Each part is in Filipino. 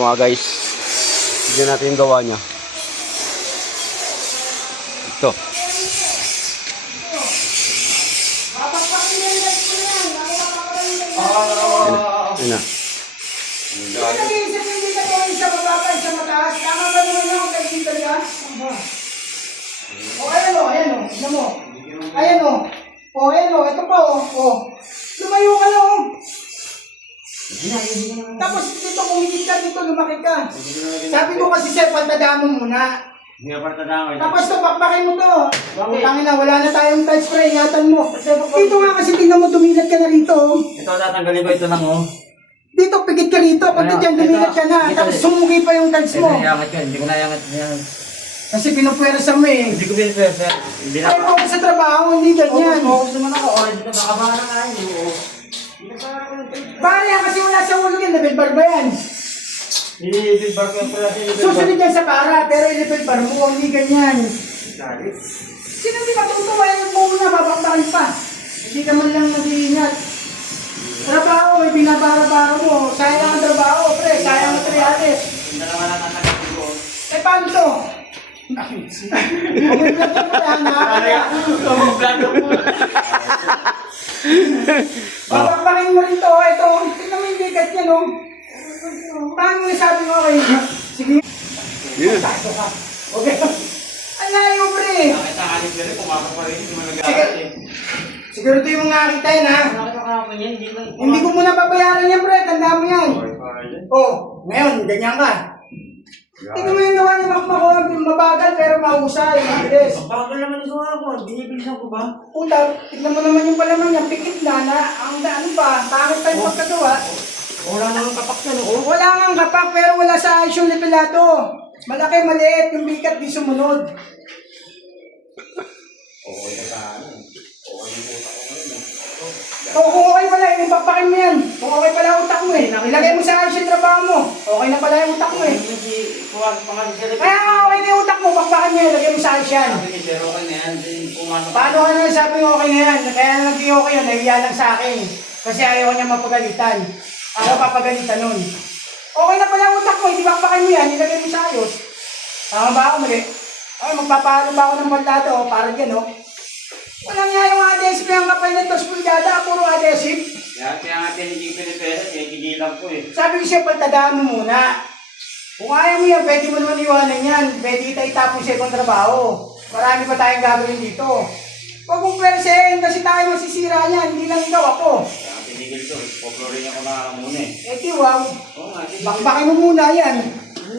Mga guys, tignan natin yung gawa niya. Ito. Ayun na. Hindi ka gawin sa bababa, sa mataas. Tama ba naman yung kaibigan niya? O, ayan o, ayan o. Ayan mo. Ayan o. O, ayan o. Ito pa o. O. Lumayo ka na o. Tapos dito, kumikit ka dito, lumakit ka. Sabi ko kasi sir, pantadaan mo muna. Hindi ka pantadaan. Tapos ito, pakpakin mo to. Tangin na, wala na tayong touch spray, ingatan mo. Dito nga kasi tingnan mo, dumilat ka na rito. Ito, tatanggalin ba ito lang oh? Dito, pigit ka rito. Pagka dyan, dumilat ka na. Tapos sumuki pa yung touch Ito, mo. nayangat yan. Hindi ko nayangat yan. Kasi pinupwersa mo eh. Hindi ko pinipwersa. Hindi na. Ay, ako sa trabaho, hindi ganyan. Focus naman ako. Oh, dito, nakabahan na nga yun. Oo. Bale yan kasi wala sa ulo yan, level bar ba yan? Hindi, barko yung pala siya. Susunod yan sa para, pero level bar mo, hindi ganyan. Sino di matutuwa yung buo na, babaktakin pa. Hindi ka man lang nag-iingat. Trabaho, may binabara-bara mo. Sayang ang trabaho, pre, sayang ang materialis. Hindi naman natatagin ko. Eh, paano to? Umiplat ko pa yan, ha? Babaktakin mo rin to, ito. Tignan mo yung bigat niya, no? Paano mo sabi mo kayo? Sige. Yun. Okay. Ang layo, pre. Nakita ka rin pero pumasok pa rin. Hindi mo Sige. nag-aaral eh. Siguro ito yung nakita yun, ha? Nakita ka pa niyan. Hindi ko muna babayaran yan, pre. Tanda mo yan. Oh, ngayon, ganyan ka. Tingnan mo yung gawa niya, mabagal pero mahusay. Mabilis. Ang bagal naman yung gawa ko. Binibilisan ko ba? Puta, tignan mo naman yung palaman niya. Pikit na na. Ang ano ba? Pangit pa yung pagkagawa. Wala namang kapak na no? Wala nga kapak pero wala sa ayos yung lepilato. Malaki, maliit. Yung bigat di sumunod. Okay ka sa ano. Okay yung puta ko ngayon. Kung okay pala, ipagpakin mo yan. Kung okay pala ang utak mo eh. Ilagay mo sa ayos yung trabaho mo. Okay na pala yung utak mo eh. Kaya nga okay na yung utak mo, pakpakan niya. Ilagay mo sa ayos yan. Sabi ni Sir, okay na yan. Pumasok. Paano ka na sabi mo okay na yan? Kaya naging okay yun, nahiya lang sa akin. Kasi ayaw niya mapagalitan. Ako papagalitan nun. Okay na pala ang utak mo, hindi pakpakan mo yan. Ilagay mo sa ayos. Tama ba ako mali? Ay, magpapalo pa ako ng maldado para dyan, oh. Walang nga yung adhesive yung kapal nito, spulgada, puro adhesive. Kaya nga hindi pinipera, gigilang ko eh. Sabi ko siya, pagtadaan mo muna. Kung ayaw mo yan, pwede mo naman iwanan yan. Pwede kita itapon sa ibang trabaho. Marami pa tayong gagawin dito. Huwag mong persehin kasi tayo masisira niyan, hindi lang ikaw ako. Kaya tinigil ko, poploring ako na muna eh. Eh, wow. Oo nga, Bakbakin mo muna yan.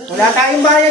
Wala tayong bayad.